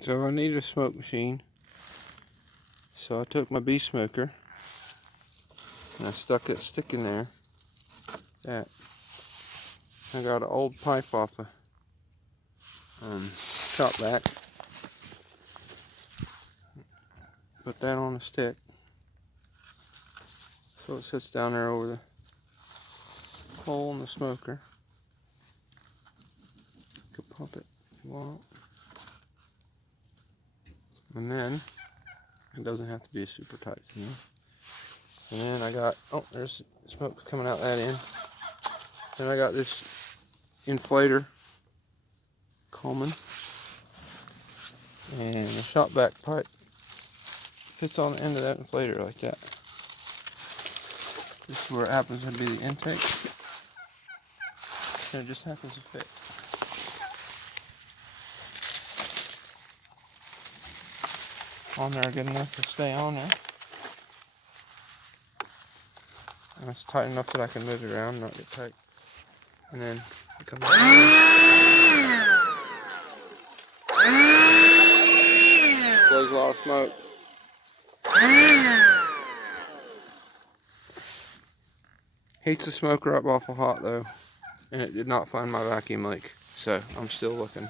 So I needed a smoke machine. So I took my bee smoker and I stuck it stick in there. That I got an old pipe off a shop vac. Put that on a stick. So it sits down there over the hole in the smoker. You could pump it if you want. And then it doesn't have to be a super tight seal. And then I got, oh, there's smoke coming out that end. Then I got this inflator Coleman, and the shop vac pipe fits on the end of that inflator like that. This is where it happens to be the intake, and it just happens to fit. On there good enough to stay on there. And it's tight enough that I can move it around, not get tight. And then it comes out. Blows a lot of smoke. Heats the smoker up awful hot though, and it did not find my vacuum leak, so I'm still looking.